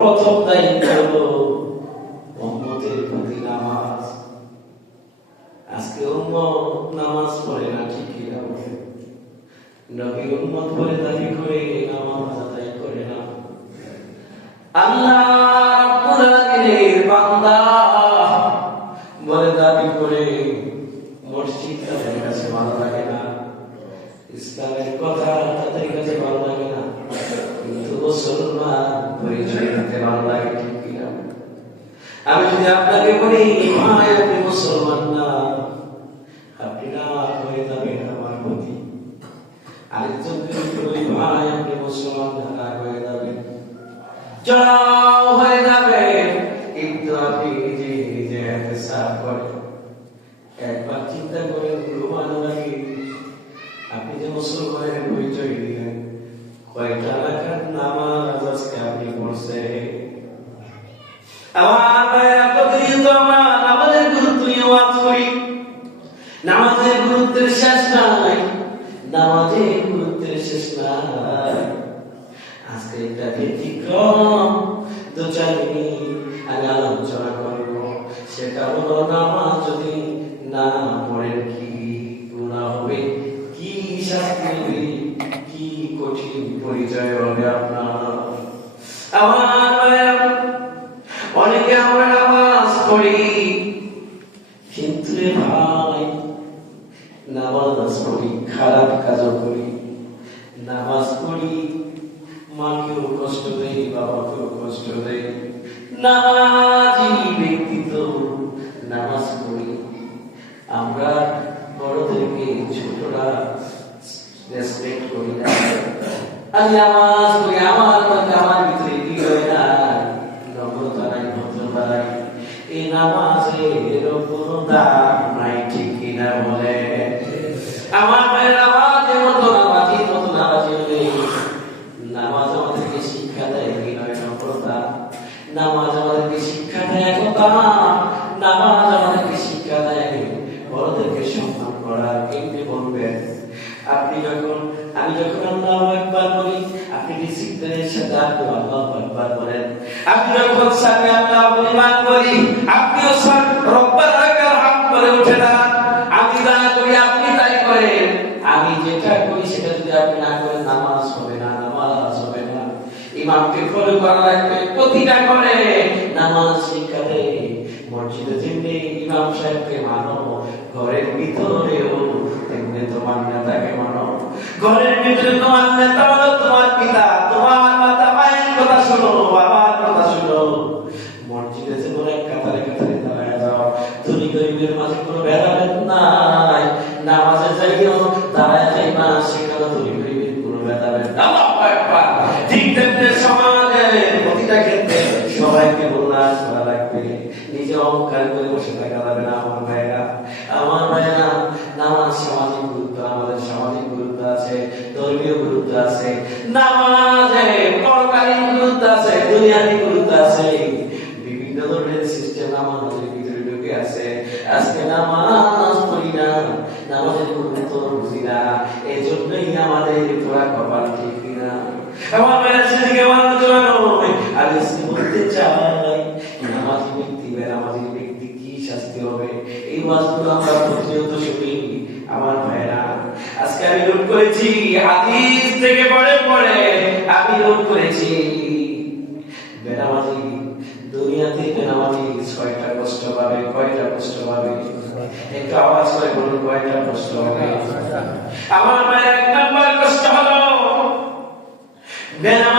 প্রথম দায়িত্ব হলো উম্মতের প্রতি নামাজ। আজকে উম্মত নামাজ পড়ে না, ঠিকই না বলে নবী উম্মত বলে দাবি করে নামাজ আদায় করে না। আল্লাহ রাব্বুল আলামিনের বান্দা বলে দাবি করে মসজিদ তাদের কাছে ভালো লাগে না, ইসলামের কথা তাদের কাছে ভালো লাগে না, কিন্তু মুসলমান পরিচয় দিতে ভালো লাগে, ঠিক কিনা? আমি যদি আপনাকে বলি ভাই আপনি মুসলমান না, আপনি না হয়ে যাবেন আমার প্রতি। আরেকজন যদি বলি ভাই আপনি মুসলমান না হয়ে যাবেন, জড়াও হয়ে যাবেন। কিন্তু আপনি নিজে নিজে হিসাব করেন, একবার চিন্তা করেন প্রমাণ লাগে আপনি যে মুসলমানের পরিচয় দিলেন, কয়টা রাকাত নামাজ আজকে আপনি পড়ছেন? আমার ভাইরা প্রতিনিয়ত আমরা নামাজের গুরুত্ব নিয়ে ওয়াজ করি। নামাজের গুরুত্বের শেষ নাই, নামাজের গুরুত্বের শেষ নাই। আজকে একটা ব্যতিক্রম দু চার মিনিট আমি আলোচনা করব, সেটা হলো নামাজ যদি না পড়েন কি গুনাহ হবে, কি শাস্তি হবে, কি কঠিন পরিচয় হবে আপনার। আমার ভাইরা অনেকে আমরা নামাজ পড়ি, কিন্তু রে ভাই নামাজ পড়ি খারাপ কাজও করি। নামাজ পড়ি মাকেও কষ্ট দেই, বাবাকেও কষ্ট দেই। নামাজি ব্যক্তি তো নামাজ পড়ি, আমরা বড়দেরকে ছোটরা রেসপেক্ট করি না। আমি নামাজ পড়ি, আমার ভিতরে কি হয় না, নম্রতা নাই, ভদ্রতা নাই। এই নামাজের কোনো দাম নাই, ঠিক কিনা বলে? আমার নামাজের মতো নামাজি নেই। নামাজ আমাদেরকে শিক্ষা দেয় বিনয় নম্রতা, নামাজ আমাদেরকে শিক্ষা দেয় একতা, নামাজ আমাদেরকে শিক্ষা দেয় বড়দেরকে সম্মান করা। কেমনে বলবেন? আপনি যখন আমি যখন আল্লাহু আকবার বলি, আপনি ডিসিপ্লিনের সাথে আপনি আল্লাহু আকবার বলেন। আপনি যখন সামি আল্লাহু লিমান বলি, আপনিও রব্বানা লাকাল হামদ বলে উঠে না। আমি যা করি আপনি তাই করেন, আমি যেটা করি সেটা যদি আপনি না করেন নামাজ হবে না, নামাজ হবে না। ইমামকে ফলো করা লাগবে, প্রতিটা করে নামাজ শিক্ষা দেয়। মসজিদে যেমনি ইমাম সাহেবকে মানো, ঘরের ভিতরেও তেমনি তোমার নেতাকে মানো। ঘরের ভিতরে তোমার নেতা হলো তোমার পিতা, তোমার মাতা মায়ের কথা শোনো, বাবার কথা শোনো। মসজিদে যেমন এক কাতারে কাতারে দাঁড়ায় যাও, ধনী গরিবের মাঝে কোনো ভেদাভেদ নাই। নামাজে যাইও দাঁড়ায় যাইবা, সেখানে ধনী গরিবের কোনো ভেদাভেদ নাই। আল্লাহু আকবার। ঠিক তেমনি সমাজের প্রতিটা ক্ষেত্রে সবাইকে বললাম করা লাগবে, নিজে অহংকার করে বসে থাকা যাবে না। আমার ভাইরা নামাজ সামাজিক গুরুত্ব, আমাদের সামাজিক গুরুত্ব আছে, ধর্মীয় গুরুত্ব আছে, নামাজে পরকালীন গুরুত্ব আছে, দুনিয়াবী গুরুত্ব আছে। বিভিন্ন ধরনের সিস্টেম আমাদের ভিতরে ঢুকে আছে। আজকে নামাজ পড়ি না, নামাজের গুরুত্ব বুঝি না, এজন্যই আমাদের তোরা কপাল ঠিক না। আমার ভাইরা সেদিকে আলোচনা নয়, আমি বলতে চাই নামাজি ব্যক্তি বেনামাজি ব্যক্তি কি শাস্তি হবে, এই ওয়াজগুলো আমরা প্রতিনিয়ত শুনি। আমার ভাইরা আজকে আমি নোট করেছি হাদিস থেকে পড়ে আমি নোট করেছি বেনামাজি দুনিয়াতে বেনামাজি 6টা কষ্ট পাবে। কয়টা কষ্ট পাবে? একটু আওয়াজ করে বলুন, কয়টা কষ্ট হবে? আমার ভাইরা 1 নাম্বার কষ্ট হলো বেনামাজি